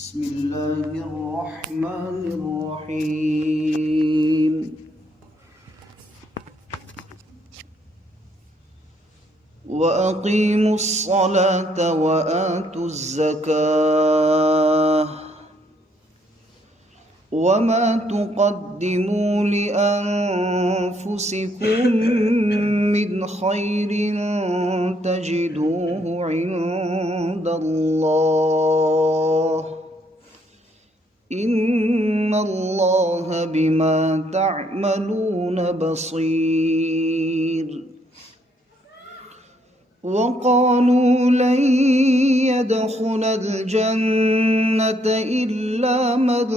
بسم الله الرحمن الرحيم. وأقيموا الصلاة وآتوا الزكاة وما تقدموا لأنفسكم من خير تجدوه عند الله إن الله بما تعملون بصير. وقالوا لن يدخل الجنة إلا من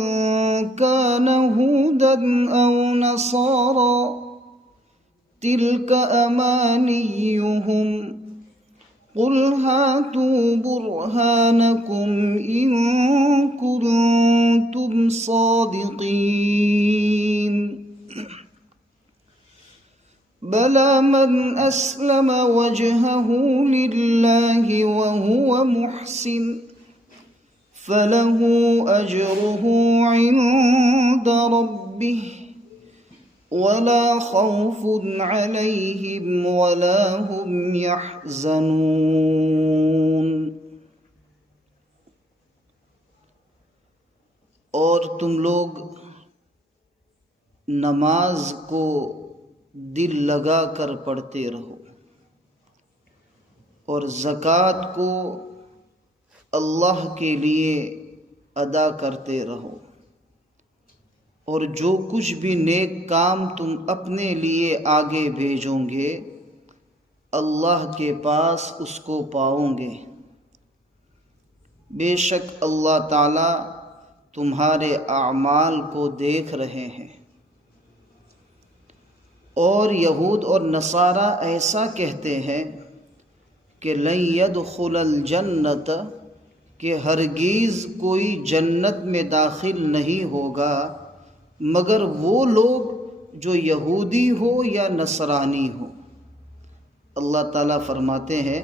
كان هودا أو نصارى تلك أمانيهم قل هاتوا برهانكم إن كنتم صادقين. بلى من أسلم وجهه لله وهو محسن فله أجره عند ربه ولا خوف عليهم ولا هم يحزنون. اور تم لوگ نماز کو دل لگا کر پڑھتے رہو اور زکوٰۃ کو اللہ کے لیے ادا کرتے رہو، اور جو کچھ بھی نیک کام تم اپنے لیے آگے بھیجو گے اللہ کے پاس اس کو پاؤ گے. بے شک اللہ تعالیٰ تمہارے اعمال کو دیکھ رہے ہیں. اور یہود اور نصارہ ایسا کہتے ہیں کہ لن يدخل الجنت، کہ ہرگز کوئی جنت میں داخل نہیں ہوگا مگر وہ لوگ جو یہودی ہو یا نصرانی ہو. اللہ تعالیٰ فرماتے ہیں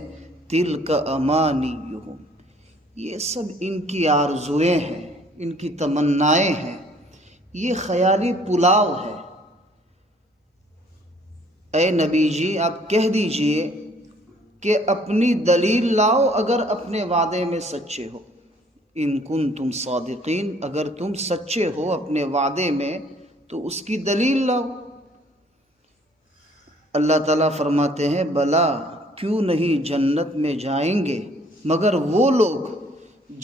تلک امانیہم، یہ سب ان کی آرزویں ہیں، ان کی تمنائیں ہیں، یہ خیالی پلاؤ ہے. اے نبی جی آپ کہہ دیجئے کہ اپنی دلیل لاؤ اگر اپنے وعدے میں سچے ہو. ان کنتم صادقین، اگر تم سچے ہو اپنے وعدے میں تو اس کی دلیل لاؤ. اللہ تعالیٰ فرماتے ہیں بلا، کیوں نہیں جنت میں جائیں گے مگر وہ لوگ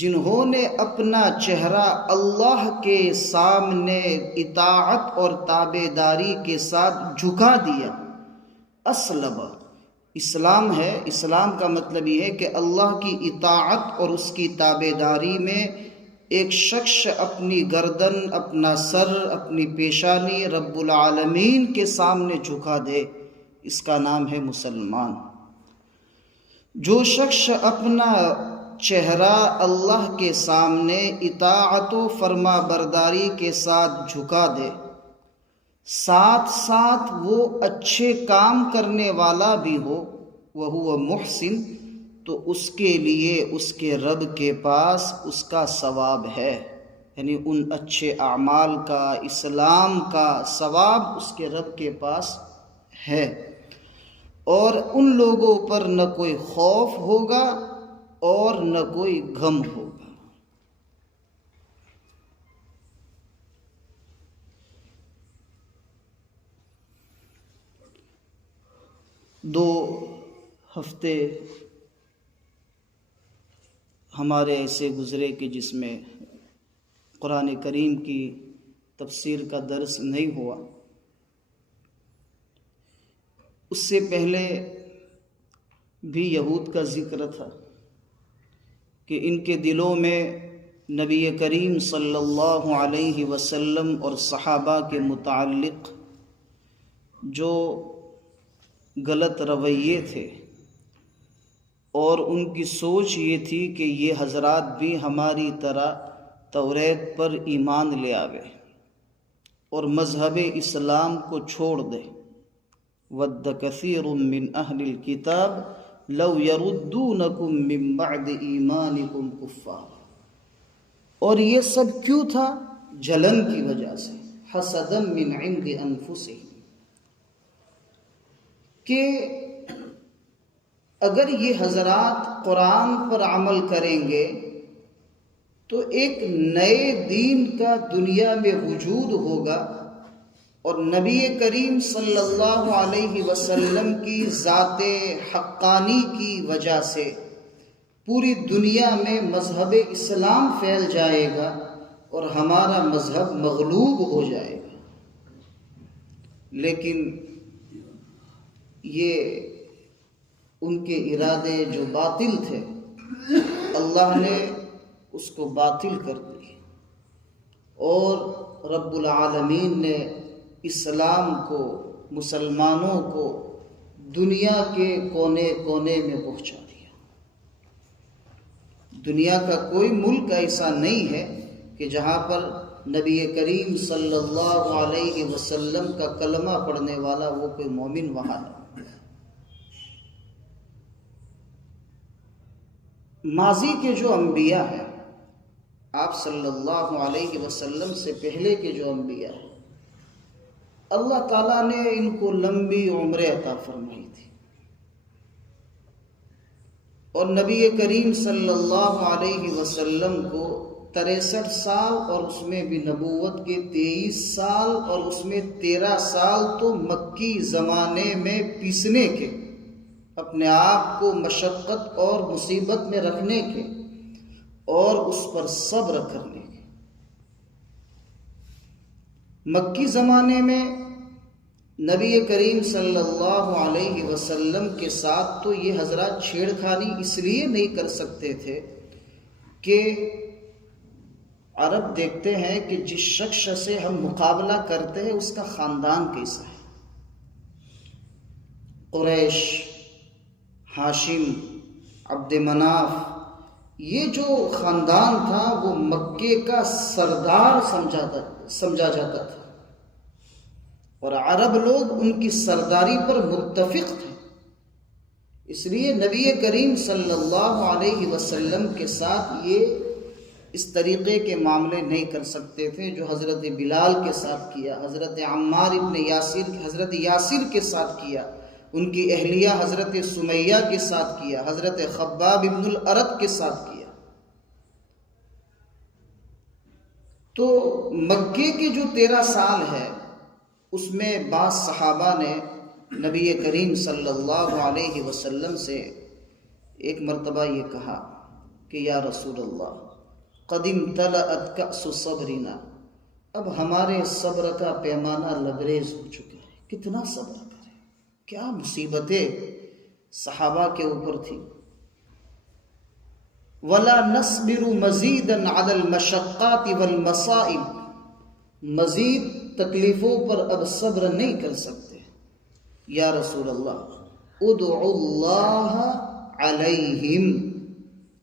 جنہوں نے اپنا چہرہ اللہ کے سامنے اطاعت اور تابعداری کے ساتھ جھکا دیا. اسلم اسلام ہے، اسلام کا مطلب یہ ہے کہ اللہ کی اطاعت اور اس کی تابعداری میں ایک شخص اپنی گردن، اپنا سر، اپنی پیشانی رب العالمین کے سامنے جھکا دے، اس کا نام ہے مسلمان. جو شخص اپنا چہرہ اللہ کے سامنے اطاعت و فرما برداری کے ساتھ جھکا دے، ساتھ ساتھ وہ اچھے کام کرنے والا بھی ہو، وہو محسن، تو اس کے لیے اس کے رب کے پاس اس کا ثواب ہے. یعنی ان اچھے اعمال کا، اسلام کا ثواب اس کے رب کے پاس ہے. اور ان لوگوں پر نہ کوئی خوف ہوگا اور نہ کوئی غم ہوگا. 2 ہفتے ہمارے ایسے گزرے کہ جس میں قرآن کریم کی تفسیر کا درس نہیں ہوا. اس سے پہلے بھی یہود کا ذکر تھا کہ ان کے دلوں میں نبی کریم صلی اللہ علیہ وسلم اور صحابہ کے متعلق جو غلط رویے تھے، اور ان کی سوچ یہ تھی کہ یہ حضرات بھی ہماری طرح توریت پر ایمان لے آوے اور مذہب اسلام کو چھوڑ دے. وَدَّ كَثِيرٌ مِّنْ أَهْلِ الْكِتَابِ لَوْ يَرُدُّونَكُمْ مِّن بَعْدِ إِيمَانِكُمْ كُفَّارًا. اور یہ سب کیوں تھا؟ جلن کی وجہ سے، حسدا من عند انفسہم، کہ اگر یہ حضرات قرآن پر عمل کریں گے تو ایک نئے دین کا دنیا میں وجود ہوگا، اور نبی کریم صلی اللہ علیہ وسلم کی ذات حقانی کی وجہ سے پوری دنیا میں مذہب اسلام پھیل جائے گا اور ہمارا مذہب مغلوب ہو جائے گا۔ لیکن یہ ان کے ارادے جو باطل تھے، اللہ نے اس کو باطل کر دی، اور رب العالمین نے اسلام کو، مسلمانوں کو دنیا کے کونے کونے میں پہنچا دیا۔ دنیا کا کوئی ملک ایسا نہیں ہے کہ جہاں پر نبی کریم صلی اللہ علیہ وسلم کا کلمہ پڑھنے والا وہ کوئی مومن وہاں ہے۔ ماضی کے جو انبیاء ہیں، آپ صلی اللہ علیہ وسلم سے پہلے کے جو انبیاء ہیں، اللہ تعالیٰ نے ان کو لمبی عمریں عطا فرمائی تھی، اور نبی کریم صلی اللہ علیہ وسلم کو 63 سال، اور اس میں بھی نبوت کے 23 سال، اور اس میں 13 سال تو مکی زمانے میں پیسنے کے، اپنے آپ کو مشقت اور مصیبت میں رکھنے کے، اور اس پر صبر کرنے کے۔ مکی زمانے میں نبی کریم صلی اللہ علیہ وسلم کے ساتھ تو یہ حضرات چھیڑخانی اس لیے نہیں کر سکتے تھے کہ عرب دیکھتے ہیں کہ جس شخص سے ہم مقابلہ کرتے ہیں اس کا خاندان کیسا ہے۔ قریش، ہاشم، عبد مناف، یہ جو خاندان تھا وہ مکے کا سردار سمجھا جاتا تھا، اور عرب لوگ ان کی سرداری پر متفق تھے۔ اس لیے نبی کریم صلی اللہ علیہ وسلم کے ساتھ یہ اس طریقے کے معاملے نہیں کر سکتے تھے جو حضرت بلال کے ساتھ کیا، حضرت عمار ابن یاسر، حضرت یاسر کے ساتھ کیا، ان کی اہلیہ حضرت سمیہ کے ساتھ کیا، حضرت خباب ابن الارت کے ساتھ کیا۔ تو مکے کے جو 13 سال ہے، اس میں بعض صحابہ نے نبی کریم صلی اللہ علیہ وسلم سے ایک مرتبہ یہ کہا کہ یا رسول اللہ، قد امتلأت کأس صبرنا، اب ہمارے صبر کا پیمانہ لبریز ہو چکا ہے، کتنا صبر کریں، کیا مصیبتیں صحابہ کے اوپر تھی۔ وَلَا نَصْبِرُ مَزِيدًا عَلَى الْمَشَقَّاتِ وَالْمَصَائِبِ، مزید تکلیفوں پر اب صبر نہیں کر سکتے، یا رسول اللہ ادعو اللہ علیہم،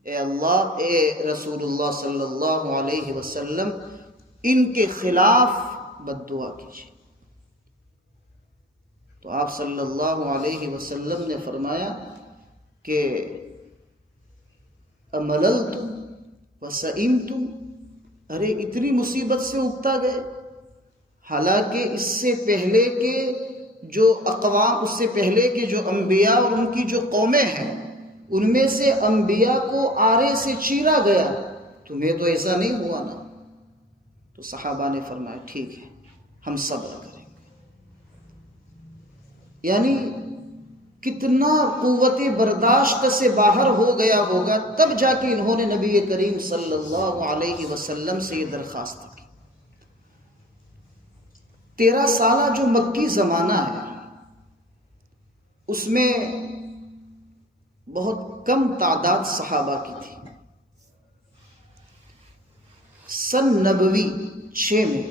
اے اللہ، اے رسول اللہ صلی اللہ علیہ وسلم، ان کے خلاف بد دعا کیجیے۔ تو آپ صلی اللہ علیہ وسلم نے فرمایا کہ امللتم وسئمتم، ارے اتنی مصیبت سے اکتا گئے، حالانکہ اس سے پہلے کے جو اقوام، اس سے پہلے کے جو انبیاء اور ان کی جو قومیں ہیں، ان میں سے انبیاء کو آرے سے چیرا گیا، تمہیں تو ایسا نہیں ہوا نا؟ تو صحابہ نے فرمایا ٹھیک ہے، ہم صبر کریں گے۔ یعنی کتنا قوت برداشت سے باہر ہو گیا ہوگا، تب جا کے انہوں نے نبی کریم صلی اللہ علیہ وسلم سے یہ درخواست کی۔ 13 سالہ جو مکی زمانہ ہے، اس میں بہت کم تعداد صحابہ کی تھی۔ سن نبوی 6 میں،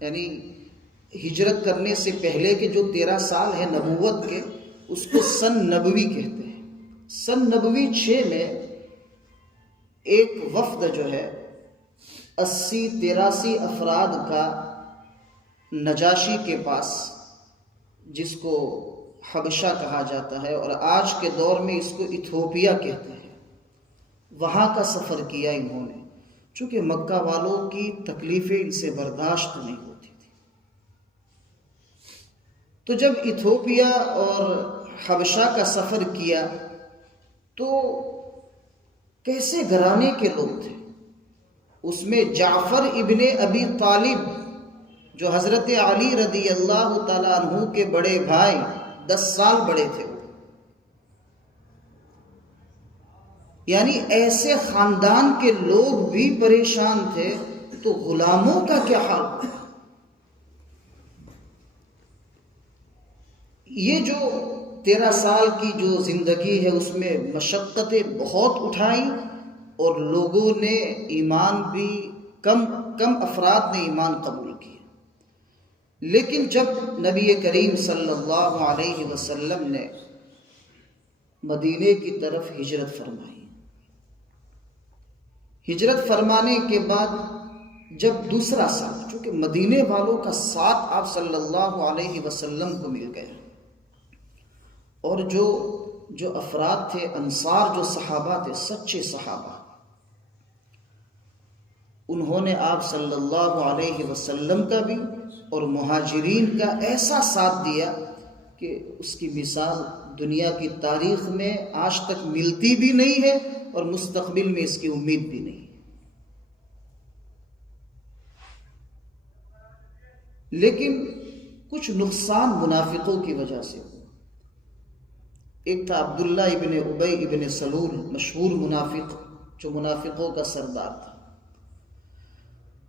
یعنی ہجرت کرنے سے پہلے کے جو 13 سال ہیں نبوت کے، اس کو سن نبوی کہتے ہیں۔ سن نبوی 6 میں ایک وفد جو ہے 80-83 افراد کا نجاشی کے پاس، جس کو حبشہ کہا جاتا ہے اور آج کے دور میں اس کو ایتھوپیا کہتے ہیں، وہاں کا سفر کیا انہوں نے، چونکہ مکہ والوں کی تکلیفیں ان سے برداشت نہیں ہوتی تھی۔ تو جب ایتھوپیا اور حبشہ کا سفر کیا تو کیسے گھرانے کے لوگ تھے، اس میں جعفر ابن ابی طالب جو حضرت علی رضی اللہ تعالیٰ عنہ کے بڑے بھائی، 10 سال بڑے تھے وہ، یعنی ایسے خاندان کے لوگ بھی پریشان تھے، تو غلاموں کا کیا حال تھا؟ یہ جو 13 سال کی جو زندگی ہے اس میں مشقتیں بہت اٹھائی، اور لوگوں نے ایمان بھی کم افراد نے ایمان قبول کیا۔ لیکن جب نبی کریم صلی اللہ علیہ وسلم نے مدینے کی طرف ہجرت فرمائی، ہجرت فرمانے کے بعد جب دوسرا سال، چونکہ مدینے والوں کا ساتھ آپ صلی اللہ علیہ وسلم کو مل گیا، اور جو افراد تھے انصار، جو صحابہ تھے، سچے صحابہ، انہوں نے آپ صلی اللہ علیہ وسلم کا بھی اور مہاجرین کا ایسا ساتھ دیا کہ اس کی مثال دنیا کی تاریخ میں آج تک ملتی بھی نہیں ہے، اور مستقبل میں اس کی امید بھی نہیں ہے۔ لیکن کچھ نقصان منافقوں کی وجہ سے ہوا۔ ایک تھا عبداللہ ابن ابی ابن سلول، مشہور منافق، جو منافقوں کا سردار تھا۔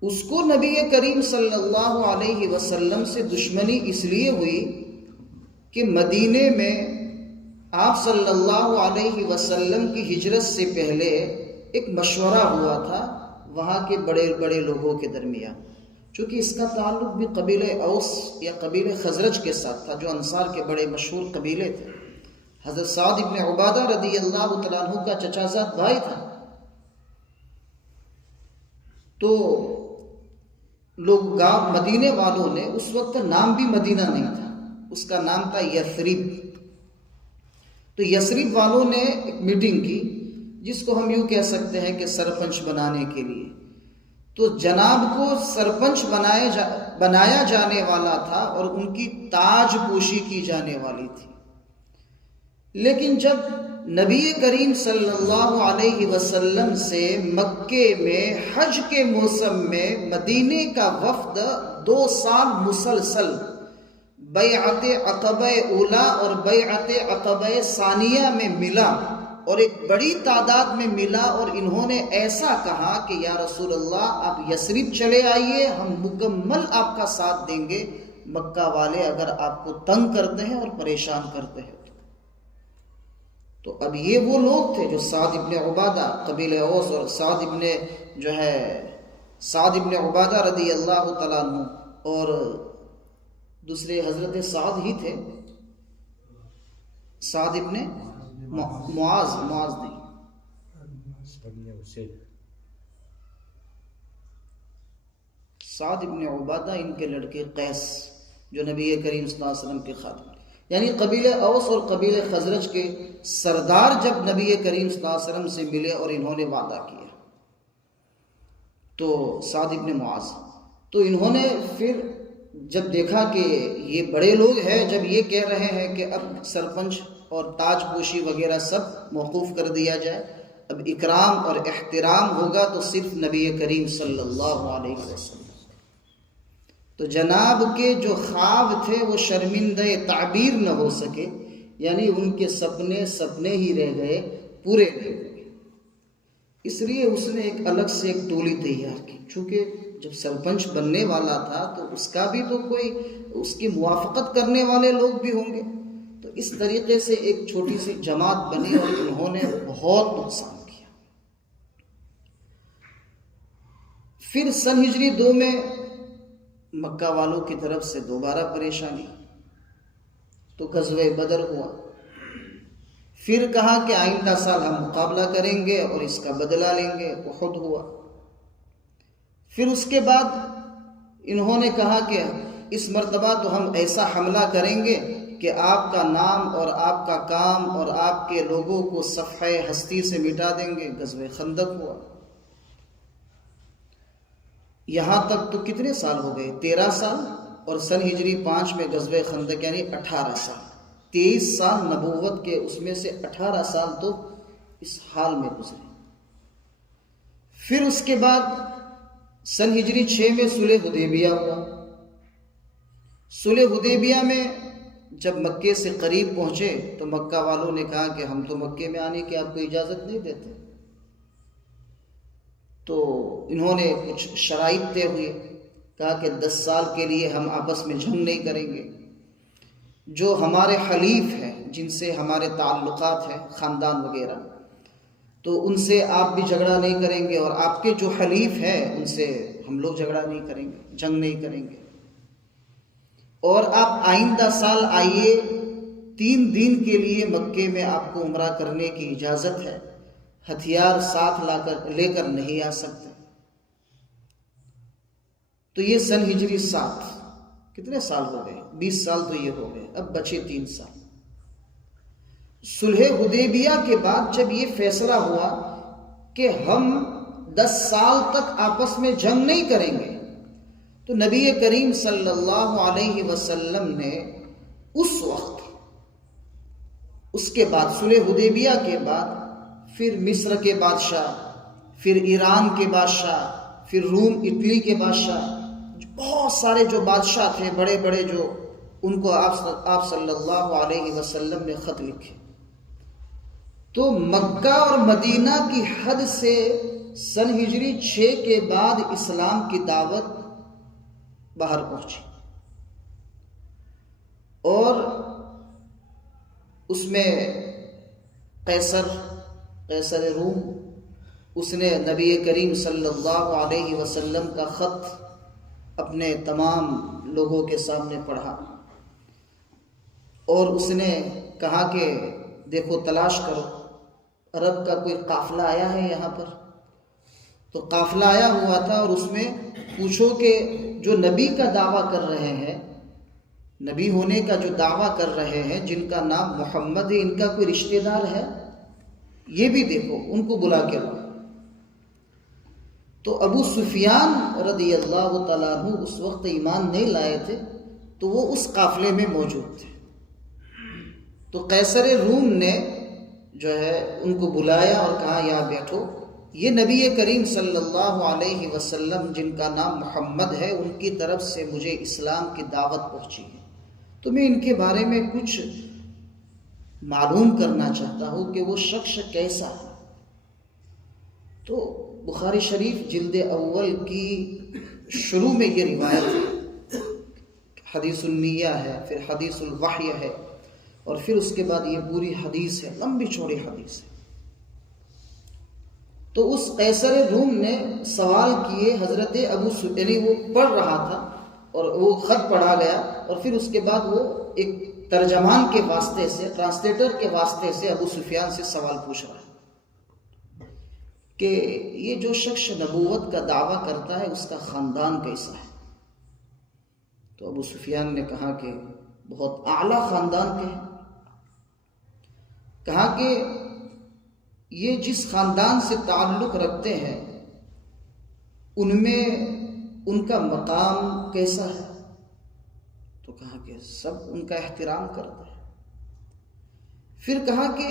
اس کو نبی کریم صلی اللہ علیہ وسلم سے دشمنی اس لیے ہوئی کہ مدینے میں آپ صلی اللہ علیہ وسلم کی ہجرت سے پہلے ایک مشورہ ہوا تھا وہاں کے بڑے بڑے لوگوں کے درمیان، چونکہ اس کا تعلق بھی قبیلہ اوس یا قبیلہ خزرج کے ساتھ تھا، جو انصار کے بڑے مشہور قبیلے تھے۔ حضرت سعد ابن عبادہ رضی اللہ تعالیٰ عنہ کا چچا زاد بھائی تھا۔ تو لوگ مدینے والوں نے، اس وقت نام بھی مدینہ نہیں تھا، اس کا نام تھا یثرب، تو یثرب والوں نے ایک میٹنگ کی، جس کو ہم یوں کہہ سکتے ہیں کہ سرپنچ بنانے کے لیے۔ تو جناب کو سرپنچ بنایا جانے والا تھا اور ان کی تاج پوشی کی جانے والی تھی۔ لیکن جب نبی کریم صلی اللہ علیہ وسلم سے مکے میں حج کے موسم میں مدینے کا وفد 2 سال مسلسل بیعت عقبہ اولا اور بیعت عقبہ ثانیہ میں ملا، اور ایک بڑی تعداد میں ملا، اور انہوں نے ایسا کہا کہ یا رسول اللہ آپ یثرب چلے آئیے، ہم مکمل آپ کا ساتھ دیں گے، مکہ والے اگر آپ کو تنگ کرتے ہیں اور پریشان کرتے ہیں۔ تو اب یہ وہ لوگ تھے جو سعد ابن عبادہ قبیلہ اوس، اور سعد ابن عبادہ رضی اللہ تعالیٰ عنہ، اور دوسرے حضرت سعد ہی تھے، سعد ابن معاذ نہیں، سعد ابن عبادہ ان کے لڑکے قیس، جو نبی کریم صلی اللہ علیہ وسلم کے خادم، یعنی قبیلہ اوس اور قبیلہ خزرج کے سردار جب نبی کریم صلی اللہ علیہ وسلم سے ملے اور انہوں نے وعدہ کیا، تو سعد ابن معاذ، تو انہوں نے پھر جب دیکھا کہ یہ بڑے لوگ ہیں، جب یہ کہہ رہے ہیں کہ اب سرپنچ اور تاج پوشی وغیرہ سب موقوف کر دیا جائے، اب اکرام اور احترام ہوگا تو صرف نبی کریم صلی اللہ علیہ وسلم، تو جناب کے جو خواب تھے وہ شرمندہ تعبیر نہ ہو سکے، یعنی ان کے سپنے ہی رہ گئے، پورے نہیں ہوئے۔ اس لیے اس نے ایک الگ سے ایک ٹولی تیار کی، چونکہ جب سرپنچ بننے والا تھا تو اس کا بھی تو کوئی اس کی موافقت کرنے والے لوگ بھی ہوں گے، تو اس طریقے سے ایک چھوٹی سی جماعت بنی اور انہوں نے بہت نقصان کیا۔ پھر سن ہجری 2 میں مکہ والوں کی طرف سے دوبارہ پریشانی، تو غزوہ بدر ہوا، پھر کہا کہ آئندہ سال ہم مقابلہ کریں گے اور اس کا بدلہ لیں گے، احد ہوا۔ پھر اس کے بعد انہوں نے کہا کہ اس مرتبہ تو ہم ایسا حملہ کریں گے کہ آپ کا نام اور آپ کا کام اور آپ کے لوگوں کو صفحہ ہستی سے مٹا دیں گے، غزوہ خندق ہوا۔ یہاں تک تو کتنے سال ہو گئے؟ 13 سال، اور سن ہجری 5 میں غزوہ خندق یعنی 18 سال، 23 سال نبوت کے، اس میں سے 18 سال تو اس حال میں گزرے۔ پھر اس کے بعد سن ہجری 6 میں صلح حدیبیہ ہوا۔ صلح حدیبیہ میں جب مکے سے قریب پہنچے تو مکہ والوں نے کہا کہ ہم تو مکے میں آنے کی آپ کو اجازت نہیں دیتے، تو انہوں نے کچھ شرائط طے ہوئے، کہا کہ 10 سال کے لیے ہم آپس میں جنگ نہیں کریں گے، جو ہمارے حلیف ہیں جن سے ہمارے تعلقات ہیں خاندان وغیرہ، تو ان سے آپ بھی جھگڑا نہیں کریں گے، اور آپ کے جو حلیف ہیں ان سے ہم لوگ جھگڑا نہیں کریں گے، جنگ نہیں کریں گے، اور آپ آئندہ سال آئیے، 3 دن کے لیے مکے میں آپ کو عمرہ کرنے کی اجازت ہے، ہتھیار ساتھ لے کر نہیں آ سکتے۔ تو یہ سن ہجری 7، کتنے سال ہو گئے؟ 20 سال تو یہ ہو گئے، اب بچے 3 سال۔ صلح حدیبیہ کے بعد جب یہ فیصلہ ہوا کہ ہم 10 سال تک آپس میں جنگ نہیں کریں گے، تو نبی کریم صلی اللہ علیہ وسلم نے اس وقت، اس کے بعد صلح حدیبیہ کے بعد پھر مصر کے بادشاہ، پھر ایران کے بادشاہ، پھر روم اٹلی کے بادشاہ، بہت سارے جو بادشاہ تھے بڑے بڑے، جو ان کو آپ صلی اللہ علیہ وسلم نے خط لکھے۔ تو مکہ اور مدینہ کی حد سے سن ہجری 6 کے بعد اسلام کی دعوت باہر پہنچی، اور اس میں قیصر روم، اس نے نبی کریم صلی اللہ علیہ وسلم کا خط اپنے تمام لوگوں کے سامنے پڑھا، اور اس نے کہا کہ دیکھو تلاش کرو، عرب کا کوئی قافلہ آیا ہے یہاں پر؟ تو قافلہ آیا ہوا تھا، اور اس میں پوچھو کہ جو نبی کا دعویٰ کر رہے ہیں، نبی ہونے کا جو دعویٰ کر رہے ہیں، جن کا نام محمد ہے، ان کا کوئی رشتہ دار ہے؟ یہ بھی دیکھو، ان کو بلا کے لاؤ۔ تو ابو سفیان رضی اللہ تعالیٰ عنہ اس وقت ایمان نہیں لائے تھے، تو وہ اس قافلے میں موجود تھے۔ تو قیصر روم نے جو ہے ان کو بلایا اور کہا یہاں بیٹھو، یہ نبی کریم صلی اللہ علیہ وسلم جن کا نام محمد ہے، ان کی طرف سے مجھے اسلام کی دعوت پہنچی ہے، تو میں ان کے بارے میں کچھ معلوم کرنا چاہتا ہوں کہ وہ شخص کیسا ہے۔ تو بخاری شریف جلد اول کی شروع میں یہ روایت ہے، حدیث النیہ ہے، پھر حدیث الوحی ہے، اور پھر اس کے بعد یہ پوری حدیث ہے، لمبی چوڑی حدیث ہے۔ تو اس قیصر روم نے سوال کیے حضرت ابو سفیان، یعنی وہ پڑھ رہا تھا اور وہ خط پڑھا گیا، اور پھر اس کے بعد وہ ایک ترجمان کے واسطے سے، ٹرانسلیٹر کے واسطے سے ابو سفیان سے سوال پوچھ رہا ہے کہ یہ جو شخص نبوت کا دعویٰ کرتا ہے اس کا خاندان کیسا ہے؟ تو ابو سفیان نے کہا کہ بہت اعلیٰ خاندان کے ہیں۔ کہا کہ یہ جس خاندان سے تعلق رکھتے ہیں ان میں ان کا مقام کیسا ہے؟ تو کہا کہ سب ان کا احترام کرتے ہیں۔ پھر کہا کہ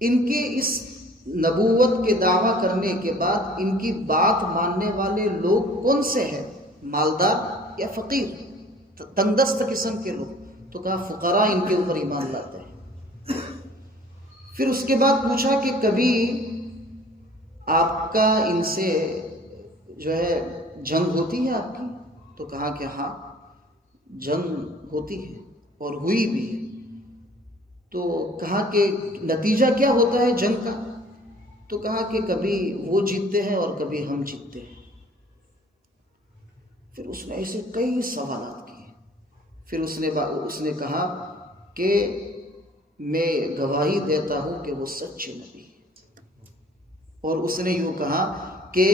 ان کے اس نبوت کے دعویٰ کرنے کے بعد ان کی بات ماننے والے لوگ کون سے ہیں؟ مالدار یا فقیر، تنگ دست قسم کے لوگ؟ تو کہا فقراء ان کے اوپر ایمان لاتے ہیں۔ پھر اس کے بعد پوچھا کہ کبھی آپ کا ان سے جو ہے جنگ ہوتی ہے آپ کی؟ تو کہا کہ ہاں جنگ ہوتی ہے اور ہوئی بھی ہے۔ تو کہا کہ نتیجہ کیا ہوتا ہے جنگ کا؟ تو کہا کہ کبھی وہ جیتتے ہیں اور کبھی ہم جیتتے ہیں۔ پھر اس نے ایسے کئی سوالات کیے۔ پھر اس نے کہا کہ میں گواہی دیتا ہوں کہ وہ سچے نبی ہے، اور اس نے یوں کہا کہ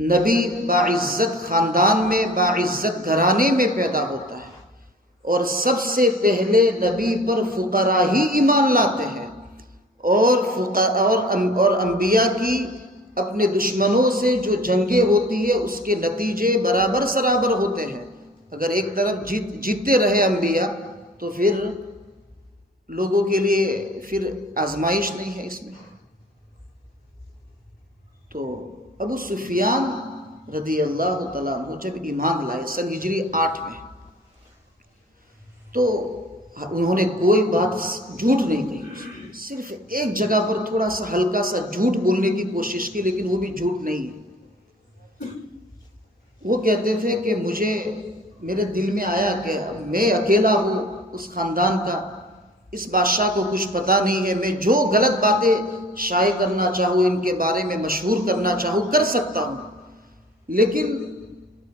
نبی باعزت خاندان میں، باعزت گھرانے میں پیدا ہوتا ہے، اور سب سے پہلے نبی پر فقراء ہی ایمان لاتے ہیں، اور انبیاء کی اپنے دشمنوں سے جو جنگیں ہوتی ہے اس کے نتیجے برابر سرابر ہوتے ہیں. اگر ایک طرف جیتتے رہے انبیاء تو پھر لوگوں کے لیے پھر آزمائش نہیں ہے اس میں. تو ابو سفیان رضی اللہ تعالیٰ عنہ جب ایمان لائے سن ہجری 8 میں، تو انہوں نے کوئی بات جھوٹ نہیں کہی، صرف ایک جگہ پر تھوڑا سا ہلکا سا جھوٹ بولنے کی کوشش کی، لیکن وہ بھی جھوٹ نہیں ہے. وہ کہتے تھے کہ میرے دل میں آیا کہ میں اکیلا ہوں اس خاندان کا، اس بادشاہ کو کچھ پتہ نہیں ہے، میں جو غلط باتیں شائع کرنا چاہوں، ان کے بارے میں مشہور کرنا چاہوں کر سکتا ہوں، لیکن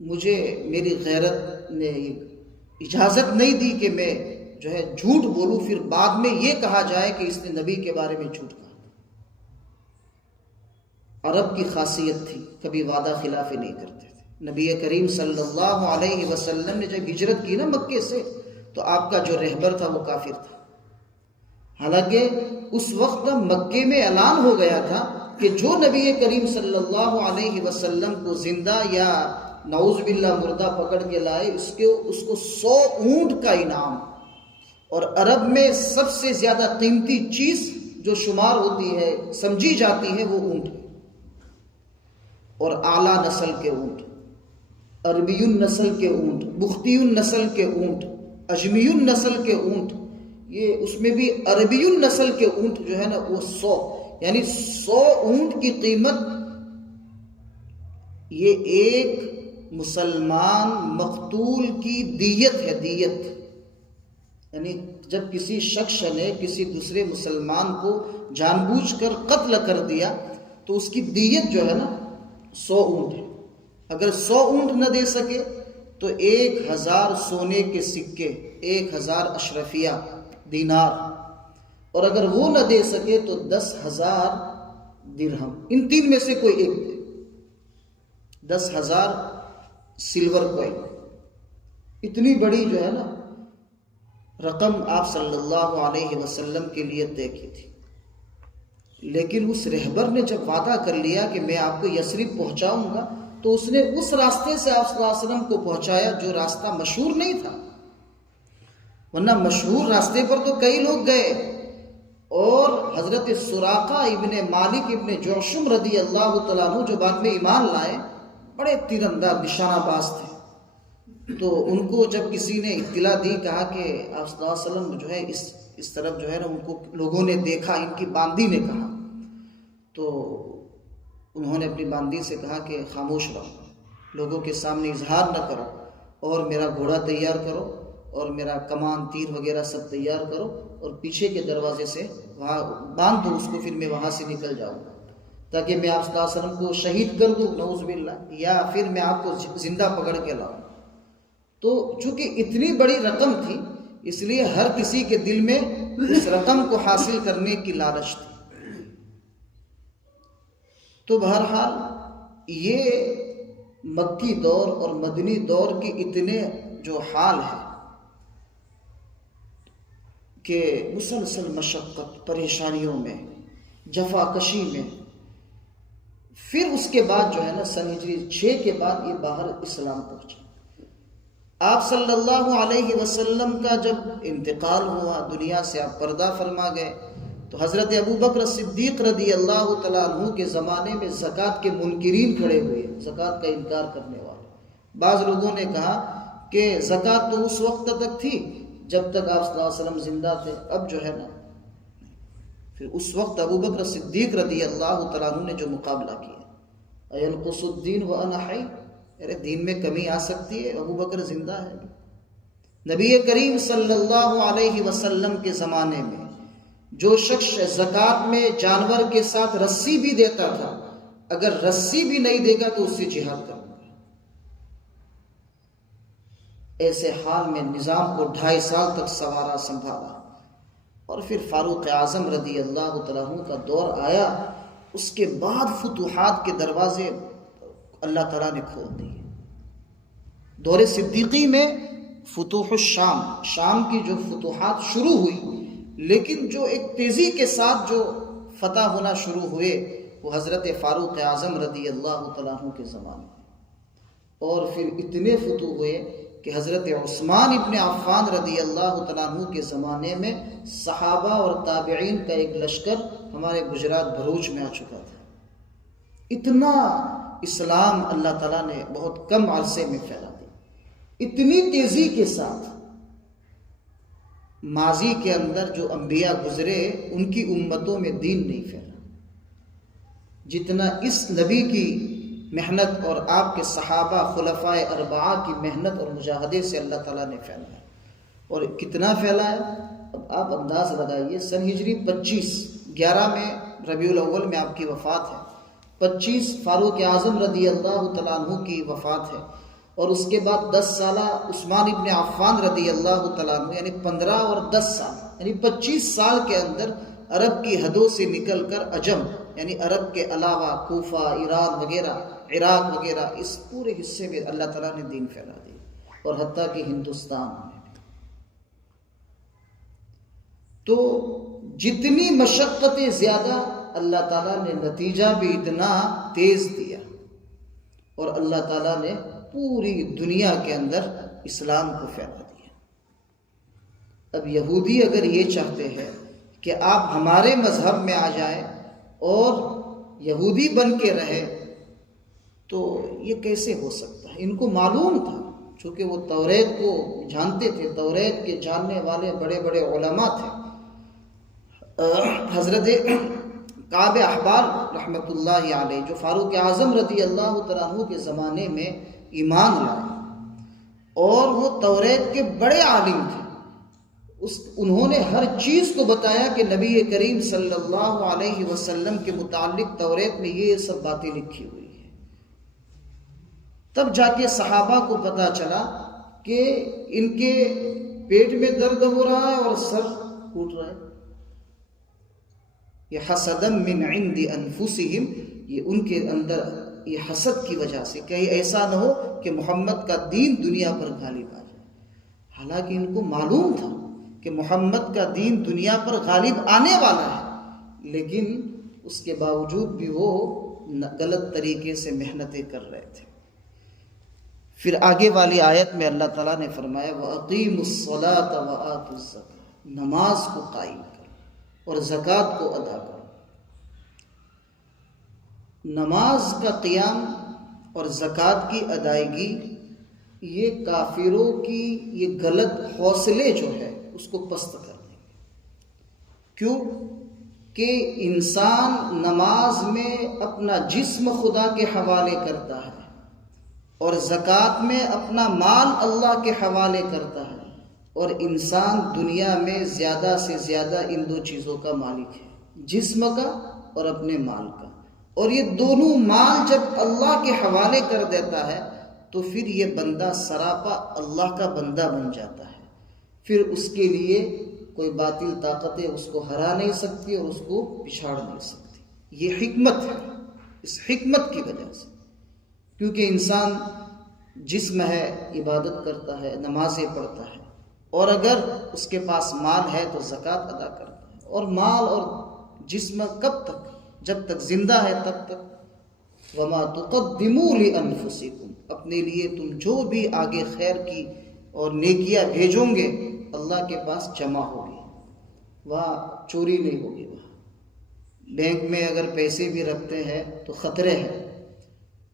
مجھے میری غیرت نے اجازت نہیں دی کہ میں جو ہے جھوٹ بولوں، پھر بعد میں یہ کہا جائے کہ اس نے نبی کے بارے میں جھوٹ کہا. عرب کی خاصیت تھی، کبھی وعدہ خلافی نہیں کرتے تھے. نبی کریم صلی اللہ علیہ وسلم نے جب ہجرت کی نا مکے سے، تو آپ کا جو رہبر تھا وہ کافر تھا. حالانکہ اس وقت مکے میں اعلان ہو گیا تھا کہ جو نبی کریم صلی اللہ علیہ وسلم کو زندہ یا نعوذ باللہ مردہ پکڑ کے لائے اس کو 100 اونٹ کا انعام. اور عرب میں سب سے زیادہ قیمتی چیز جو شمار ہوتی ہے، سمجھی جاتی ہے، وہ اونٹ ہے. اور اعلیٰ نسل کے اونٹ، عربی النسل کے اونٹ، بختی النسل کے اونٹ، اجمی النسل کے اونٹ، یہ اس میں بھی عربی النسل کے اونٹ جو ہے نا وہ 100، یعنی 100 اونٹ کی قیمت. یہ ایک مسلمان مقتول کی دیت ہے. دیت یعنی جب کسی شخص نے کسی دوسرے مسلمان کو جان بوجھ کر قتل کر دیا تو اس کی دیت جو ہے نا 100 اونٹ ہے. اگر 100 اونٹ نہ دے سکے تو 1000 سونے کے سکے، 1000 اشرفیہ دینار، اور اگر وہ نہ دے سکے تو 10,000 درہم. ان تین میں سے کوئی ایک دے. 10,000 سلور کوئن. اتنی بڑی جو ہے نا رقم آپ صلی اللہ علیہ وسلم کے لیے طے کی تھی. لیکن اس رہبر نے جب وعدہ کر لیا کہ میں آپ کو یثرب پہنچاؤں گا، تو اس نے اس راستے سے آپ صلی اللہ علیہ وسلم کو پہنچایا جو راستہ مشہور نہیں تھا. ورنہ مشہور راستے پر تو کئی لوگ گئے. اور حضرت سراقہ ابن مالک ابن جعشم رضی اللہ تعالیٰ عنہ جو بعد میں ایمان لائے، بڑے تیر انداز نشانہ باز تھے. تو ان کو جب کسی نے اطلاع دی، کہا کہ آپ صلی اللہ علیہ وسلم جو ہے اس طرف جو ہے نا ان کو لوگوں نے دیکھا، ان کی باندی نے کہا، تو انہوں نے اپنی باندی سے کہا کہ خاموش رہو، لوگوں کے سامنے اظہار نہ کرو، اور میرا گھوڑا تیار کرو اور میرا کمان تیر وغیرہ سب تیار کرو، اور پیچھے کے دروازے سے وہاں باندھ دو اس کو، پھر میں وہاں سے نکل جاؤں تاکہ میں آپ صلی اللہ علیہ وسلم کو شہید کر دوں نعوذ باللہ، یا پھر میں آپ کو زندہ پکڑ کے لاؤں. تو چونکہ اتنی بڑی رقم تھی، اس لیے ہر کسی کے دل میں اس رقم کو حاصل کرنے کی لالچ تھی. تو بہرحال یہ مکی دور اور مدنی دور کے اتنے جو حال ہے کہ مسلسل مشقت، پریشانیوں میں، جفا کشی میں، پھر اس کے بعد جو ہے نا سن ہجری 6 کے بعد یہ باہر اسلام پہنچا. آپ صلی اللہ علیہ وسلم کا جب انتقال ہوا، دنیا سے آپ پردہ فرما گئے، تو حضرت ابو بکر صدیق رضی اللہ تعالیٰ عنہ کے زمانے میں زکوٰۃ کے منکرین کھڑے ہوئے، زکوٰۃ کا انکار کرنے والے. بعض لوگوں نے کہا کہ زکوٰۃ تو اس وقت تک تھی جب تک آپ صلی اللہ علیہ وسلم زندہ تھے، اب جو ہے نا پھر اس وقت ابو بکر صدیق رضی اللہ تعالیٰ عنہ نے جو مقابلہ کیا، اَيَنْقُصُ الدِّينُ وَأَنَا حَيٌّ، ارے دین میں کمی آ سکتی ہے، ابو بکر زندہ ہے. نبی کریم صلی اللہ علیہ وسلم کے زمانے میں جو شخص زکوٰۃ میں جانور کے ساتھ رسی بھی دیتا تھا، اگر رسی بھی نہیں دے گا تو اس سے جہاد کروں گا. ایسے حال میں نظام کو 2.5 سال تک سنوارا سنبھالا، اور پھر فاروق اعظم رضی اللہ تعالیٰ عنہ کا دور آیا. اس کے بعد فتوحات کے دروازے اللہ تعالیٰ نے کھول دیے. دور صدیقی میں فتوح الشام، شام کی جو فتوحات شروع ہوئی، لیکن جو ایک تیزی کے ساتھ جو فتح ہونا شروع ہوئے وہ حضرت فاروق اعظم رضی اللہ تعالیٰ عنہ کے زمانے میں، اور پھر اتنے فتوح ہوئے کہ حضرت عثمان ابن عفان رضی اللہ تعالیٰ عنہ کے زمانے میں صحابہ اور تابعین کا ایک لشکر ہمارے گجرات بھروچ میں آ چکا تھا۔ اتنا اسلام اللہ تعالیٰ نے بہت کم عرصے میں پھیلا دیا، اتنی تیزی کے ساتھ۔ ماضی کے اندر جو انبیاء گزرے ان کی امتوں میں دین نہیں پھیلا جتنا اس نبی کی محنت اور آپ کے صحابہ خلفائے اربعہ کی محنت اور مجاہدے سے اللہ تعالیٰ نے پھیلایا۔ اور کتنا پھیلایا اب آپ انداز لگائیے۔ سن ہجری 11 میں ربیع الاول میں آپ کی وفات ہے، 25 فاروق اعظم رضی اللہ تعالیٰ عنہ کی وفات ہے، اور اس کے بعد 10 سالہ عثمان ابن عفان رضی اللہ تعالیٰ عنہ، یعنی 15 اور 10 سال، یعنی 25 سال کے اندر عرب کی حدوں سے نکل کر عجم، یعنی عرب کے علاوہ کوفہ، ایران وغیرہ، عراق وغیرہ، اس پورے حصے میں اللہ تعالیٰ نے دین پھیلا دیا، اور حتیٰ کہ ہندوستان میں بھی۔ تو جتنی مشقتیں زیادہ، اللہ تعالیٰ نے نتیجہ بھی اتنا تیز دیا، اور اللہ تعالیٰ نے پوری دنیا کے اندر اسلام کو پھیلا دیا۔ اب یہودی اگر یہ چاہتے ہیں کہ آپ ہمارے مذہب میں آ جائیں اور یہودی بن کے رہے، تو یہ کیسے ہو سکتا ہے؟ ان کو معلوم تھا، چونکہ وہ توریت کو جانتے تھے، توریت کے جاننے والے بڑے بڑے علماء تھے۔ حضرت کعب احبار رحمۃ اللہ علیہ، جو فاروق اعظم رضی اللہ تعالیٰ عنہ کے زمانے میں ایمان لائے، اور وہ توریت کے بڑے عالم تھے، انہوں نے ہر چیز کو بتایا کہ نبی کریم صلی اللہ علیہ وسلم کے متعلق توریت میں یہ سب باتیں لکھی ہوئی ہیں۔ تب جا کے صحابہ کو پتہ چلا کہ ان کے پیٹ میں درد ہو رہا ہے اور سر ٹوٹ رہا ہے۔ یہ حسدم من عند انفسہم، یہ ان کے اندر یہ حسد کی وجہ سے، کہیں ایسا نہ ہو کہ محمد کا دین دنیا پر غالب آ جائے۔ حالانکہ ان کو معلوم تھا کہ محمد کا دین دنیا پر غالب آنے والا ہے، لیکن اس کے باوجود بھی وہ غلط طریقے سے محنتیں کر رہے تھے۔ پھر آگے والی آیت میں اللہ تعالیٰ نے فرمایا وَأَقِيمُوا الصَّلَاةَ وَآتُوا الزَّكَاةَ، نماز کو قائم کرو اور زکوٰۃ کو ادا کرو۔ نماز کا قیام اور زکوٰۃ کی ادائیگی، یہ کافروں کی یہ غلط حوصلے جو ہے اس کو پست کر دیں گے۔ کیوں کہ انسان نماز میں اپنا جسم خدا کے حوالے کرتا ہے، اور زکوٰۃ میں اپنا مال اللہ کے حوالے کرتا ہے، اور انسان دنیا میں زیادہ سے زیادہ ان دو چیزوں کا مالک ہے، جسم کا اور اپنے مال کا۔ اور یہ دونوں مال جب اللہ کے حوالے کر دیتا ہے تو پھر یہ بندہ سراپا اللہ کا بندہ بن جاتا ہے، پھر اس کے لیے کوئی باطل طاقتیں اس کو ہرا نہیں سکتی اور اس کو پچھاڑ نہیں سکتی۔ یہ حکمت ہے، اس حکمت کی وجہ سے، کیونکہ انسان جسم ہے، عبادت کرتا ہے، نمازیں پڑھتا ہے، اور اگر اس کے پاس مال ہے تو زکوٰۃ ادا کرتا ہے۔ اور مال اور جسم کب تک؟ جب تک زندہ ہے تب تک۔ وَمَا تُقَدِّمُوا لِأَنفُسِكُمْ، اپنے لیے تم جو بھی آگے خیر کی اور نیکیاں بھیجو گے اللہ کے پاس جمع ہوگی، وہاں چوری نہیں ہوگی۔ وہاں بینک میں اگر پیسے بھی رکھتے ہیں تو خطرے ہیں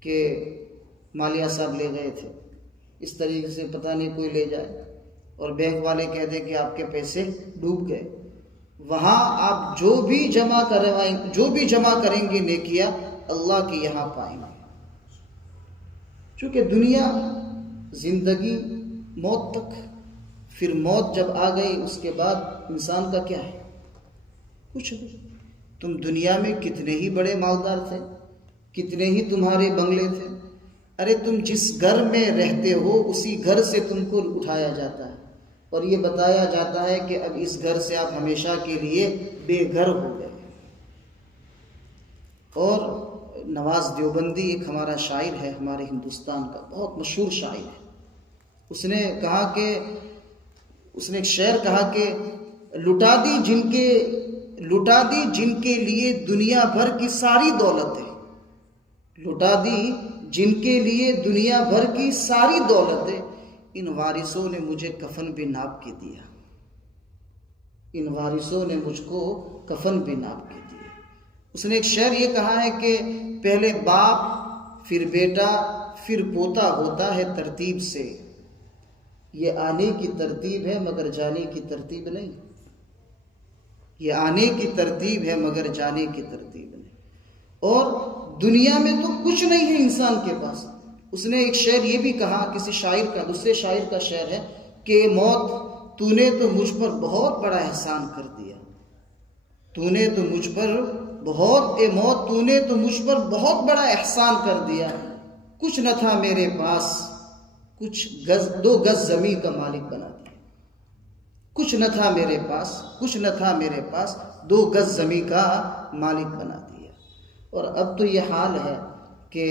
کہ مالیہ صاحب لے گئے تھے، اس طریقے سے پتہ نہیں کوئی لے جائے اور بینک والے کہہ دیں کہ آپ کے پیسے ڈوب گئے۔ وہاں آپ جو بھی جمع کریں گے نیکیاں اللہ کے یہاں پائیں گے، چونکہ دنیا زندگی موت تک، پھر موت جب آ گئی اس کے بعد انسان کا کیا ہے؟ کچھ نہیں۔ تم دنیا میں کتنے ہی بڑے مالدار تھے، کتنے ہی تمہارے بنگلے تھے، ارے تم جس گھر میں رہتے ہو اسی گھر سے تم کو اٹھایا جاتا ہے اور یہ بتایا جاتا ہے کہ اب اس گھر سے آپ ہمیشہ کے لیے بے گھر ہو گئے۔ اور نواز دیوبندی ایک ہمارا شاعر ہے، ہمارے ہندوستان کا بہت مشہور شاعر ہے، اس نے ایک شعر کہا کہ لٹا دی جن کے لٹا دی جن کے لیے دنیا بھر کی ساری دولتیں، لٹا دی جن کے لیے دنیا بھر کی ساری دولتیں، ان وارثوں نے مجھے کفن بھی ناپ کے دیا، ان وارثوں نے مجھ کو کفن بھی ناپ کے دیا۔ اس نے ایک شعر یہ کہا ہے کہ پہلے باپ پھر بیٹا پھر پوتا ہوتا ہے ترتیب سے، یہ آنے کی ترتیب ہے مگر جانے کی ترتیب نہیں، یہ آنے کی ترتیب ہے مگر جانے کی ترتیب نہیں۔ اور دنیا میں تو کچھ نہیں ہے انسان کے پاس۔ اس نے ایک شعر یہ بھی کہا، کسی شاعر کا، دوسرے شاعر کا شعر ہے کہ موت تو نے تو مجھ پر بہت بڑا احسان کر دیا، تو نے تو مجھ پر بہت، اے موت تو نے تو مجھ پر بہت بڑا احسان کر دیا، کچھ نہ تھا میرے پاس، کچھ گز، 2 گز زمین کا مالک بنا دیا، کچھ نہ تھا میرے پاس، کچھ نہ تھا میرے پاس، 2 گز زمین کا مالک بنا دیا۔ اور اب تو یہ حال ہے کہ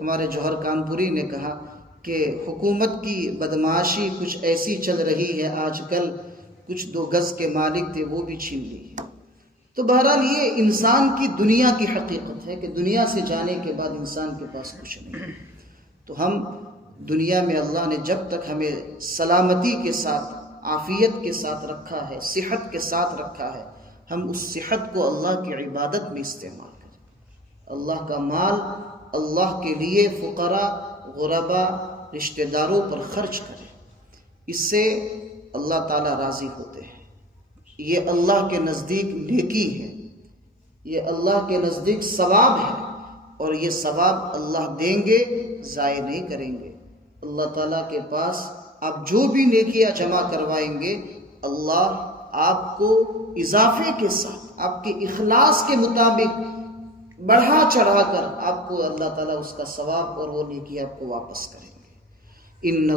ہمارے جوہر کانپوری نے کہا کہ حکومت کی بدمعاشی کچھ ایسی چل رہی ہے آج کل، کچھ 2 گز کے مالک تھے وہ بھی چھین لی۔ تو بہرحال یہ انسان کی دنیا کی حقیقت ہے کہ دنیا سے جانے کے بعد انسان کے پاس کچھ نہیں۔ تو ہم دنیا میں اللہ نے جب تک ہمیں سلامتی کے ساتھ، عافیت کے ساتھ رکھا ہے، صحت کے ساتھ رکھا ہے، ہم اس صحت کو اللہ کی عبادت میں استعمال کریں، اللہ کا مال اللہ کے لیے فقراء، غرباء، رشتہ داروں پر خرچ کریں، اس سے اللہ تعالیٰ راضی ہوتے ہیں۔ یہ اللہ کے نزدیک نیکی ہے، یہ اللہ کے نزدیک ثواب ہے، اور یہ ثواب اللہ دیں گے، ضائع نہیں کریں گے۔ اللہ تعالیٰ کے پاس آپ جو بھی نیکیاں جمع کروائیں گے، اللہ آپ کو اضافے کے ساتھ، آپ کے اخلاص کے مطابق بڑھا چڑھا کر آپ کو اللہ تعالیٰ اس کا ثواب اور وہ نیکی آپ کو واپس کریں گے۔ ان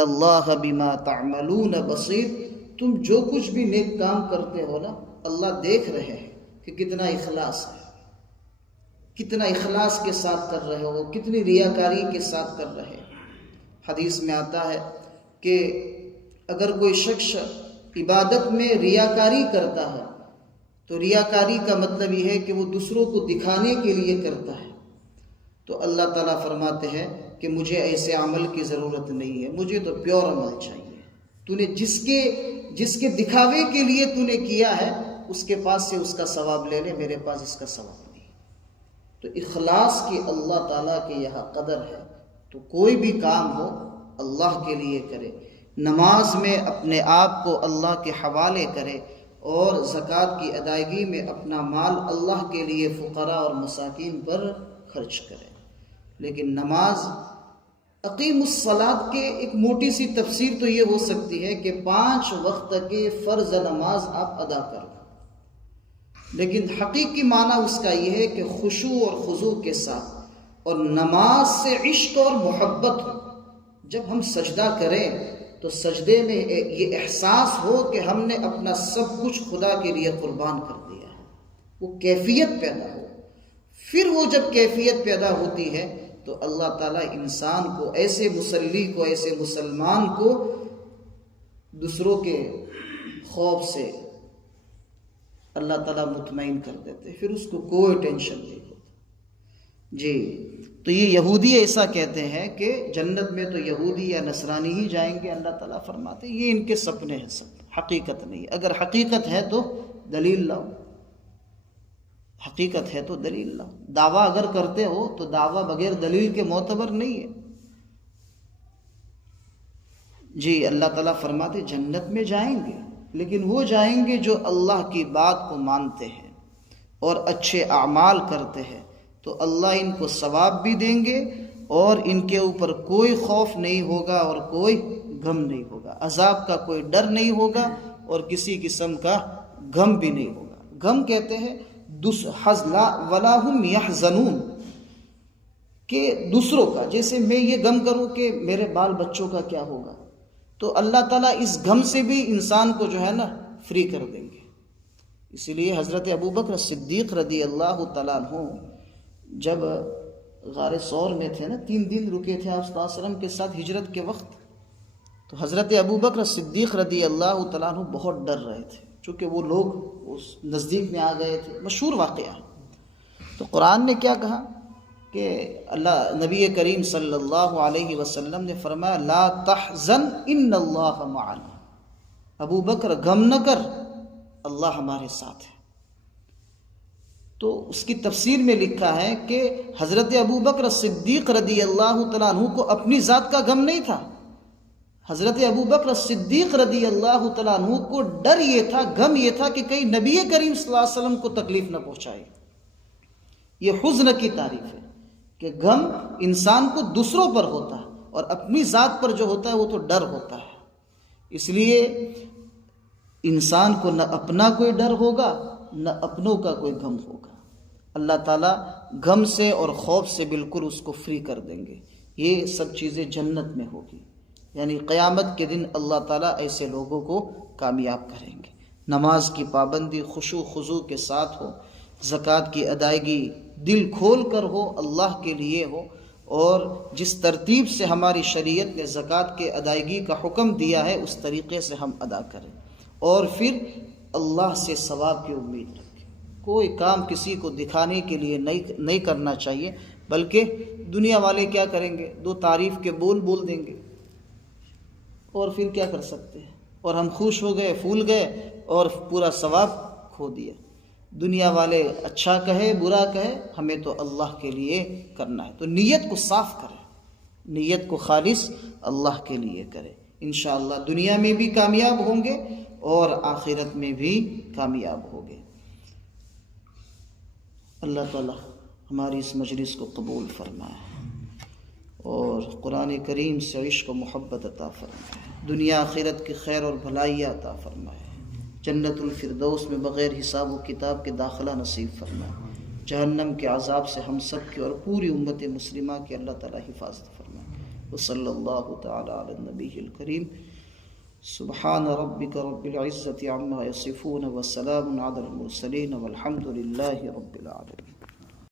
اللہ بما تعملون بصیر، تم جو کچھ بھی نیک کام کرتے ہو نا، اللہ دیکھ رہے ہیں کہ کتنا اخلاص ہے، کتنا اخلاص کے ساتھ کر رہے ہو، کتنی ریاکاری کے ساتھ کر رہے ہو۔ حدیث میں آتا ہے کہ اگر کوئی شخص عبادت میں ریاکاری کرتا ہے تو ریاکاری کا مطلب یہ ہے کہ وہ دوسروں کو دکھانے کے لیے کرتا ہے، تو اللہ تعالیٰ فرماتے ہیں کہ مجھے ایسے عمل کی ضرورت نہیں ہے، مجھے تو پیور عمل چاہیے۔ تو نے جس کے دکھاوے کے لیے تو نے کیا ہے، اس کے پاس سے اس کا ثواب لے لے، میرے پاس اس کا ثواب نہیں۔ تو اخلاص کی اللہ تعالیٰ کے یہاں قدر ہے۔ تو کوئی بھی کام ہو اللہ کے لیے کرے، نماز میں اپنے آپ کو اللہ کے حوالے کرے، اور زکوٰۃ کی ادائیگی میں اپنا مال اللہ کے لیے فقراء اور مساکین پر خرچ کرے۔ لیکن نماز، اقیم الصلاۃ کے ایک موٹی سی تفسیر تو یہ ہو سکتی ہے کہ 5 وقت کے فرض نماز آپ ادا کر لیں، لیکن حقیقی معنی اس کا یہ ہے کہ خشوع اور خضوع کے ساتھ، اور نماز سے عشق اور محبت ہو۔ جب ہم سجدہ کریں تو سجدے میں یہ احساس ہو کہ ہم نے اپنا سب کچھ خدا کے لیے قربان کر دیا ہے، وہ کیفیت پیدا ہو۔ پھر وہ جب کیفیت پیدا ہوتی ہے تو اللہ تعالیٰ انسان کو، ایسے مصلی کو، ایسے مسلمان کو دوسروں کے خوف سے اللہ تعالیٰ مطمئن کر دیتے، پھر اس کو کوئی ٹینشن نہیں ہوتا۔ جی، تو یہ یہودی ایسا کہتے ہیں کہ جنت میں تو یہودی یا نصرانی ہی جائیں گے، اللہ تعالیٰ فرماتے ہیں یہ ان کے سپنے ہیں، سب حقیقت نہیں۔ اگر حقیقت ہے تو دلیل لاؤ، حقیقت ہے تو دلیل لاؤ۔ دعویٰ اگر کرتے ہو تو دعویٰ بغیر دلیل کے معتبر نہیں ہے۔ جی، اللہ تعالیٰ فرماتے جنت میں جائیں گے، لیکن وہ جائیں گے جو اللہ کی بات کو مانتے ہیں اور اچھے اعمال کرتے ہیں، تو اللہ ان کو ثواب بھی دیں گے، اور ان کے اوپر کوئی خوف نہیں ہوگا اور کوئی غم نہیں ہوگا، عذاب کا کوئی ڈر نہیں ہوگا اور کسی قسم کا غم بھی نہیں ہوگا۔ غم کہتے ہیں وَلَا هُمْ يَحْزَنُونَ، کہ دوسروں کا، جیسے میں یہ غم کروں کہ میرے بال بچوں کا کیا ہوگا، تو اللہ تعالیٰ اس غم سے بھی انسان کو جو ہے نا فری کر دیں گے۔ اسی لیے حضرت ابوبکر صدیق رضی اللہ تعالیٰ عنہ جب غار ثور میں تھے نا، 3 دن رکے تھے آپ صلی اللہ علیہ وسلم کے ساتھ ہجرت کے وقت، تو حضرت ابوبکر صدیق رضی اللہ تعالیٰ عنہ بہت ڈر رہے تھے، چونکہ وہ لوگ اس نزدیک میں آ گئے تھے، مشہور واقعہ۔ تو قرآن نے کیا کہا کہ نبی کریم صلی اللہ علیہ وسلم نے فرمایا لا تحزن ان اللہ معنا، ابو بکر غم نہ کر، اللہ ہمارے ساتھ ہے۔ تو اس کی تفسیر میں لکھا ہے کہ حضرت ابو بکر صدیق رضی اللہ تعالیٰ عنہ کو اپنی ذات کا غم نہیں تھا، حضرت ابو بکر صدیق رضی اللہ تعالیٰ عنہ کو ڈر یہ تھا، غم یہ تھا کہ کہیں نبی کریم صلی اللہ علیہ وسلم کو تکلیف نہ پہنچائے۔ یہ حزن کی تعریف ہے کہ غم انسان کو دوسروں پر ہوتا ہے اور اپنی ذات پر جو ہوتا ہے وہ تو ڈر ہوتا ہے۔ اس لیے انسان کو نہ اپنا کوئی ڈر ہوگا نہ اپنوں کا کوئی غم ہوگا۔ اللہ تعالیٰ غم سے اور خوف سے بالکل اس کو فری کر دیں گے۔ یہ سب چیزیں جنت میں ہوگی، یعنی قیامت کے دن اللہ تعالیٰ ایسے لوگوں کو کامیاب کریں گے۔ نماز کی پابندی خشوع خضوع کے ساتھ ہو، زکوٰۃ کی ادائیگی دل کھول کر ہو، اللہ کے لیے ہو، اور جس ترتیب سے ہماری شریعت نے زکوٰۃ کے ادائیگی کا حکم دیا ہے اس طریقے سے ہم ادا کریں، اور پھر اللہ سے ثواب کی امید رکھیں۔ کوئی کام کسی کو دکھانے کے لیے نہیں کرنا چاہیے، بلکہ دنیا والے کیا کریں گے، دو تعریف کے بول دیں گے، اور پھر کیا کر سکتے ہیں، اور ہم خوش ہو گئے، پھول گئے اور پورا ثواب کھو دیا۔ دنیا والے اچھا کہے برا کہے، ہمیں تو اللہ کے لیے کرنا ہے۔ تو نیت کو صاف کرے، نیت کو خالص اللہ کے لیے کرے، انشاءاللہ دنیا میں بھی کامیاب ہوں گے اور آخرت میں بھی کامیاب ہوں گے۔ اللہ تعالی ہماری اس مجلس کو قبول فرمائے اور قرآن کریم سے عشق و محبت عطا فرمائے، دنیا آخرت کی خیر اور بھلائی عطا فرمائے، جنت الفردوس میں بغیر حساب و کتاب کے داخلہ نصیب فرمائے، جہنم کے عذاب سے ہم سب کی اور پوری امت مسلمہ کی اللہ تعالی حفاظت فرمائے۔ وصلی اللہ تعالی علی النبی الکریم۔ سبحان ربک رب العزت عما یصفون وسلام علی المرسلین والحمد للہ رب العالمین۔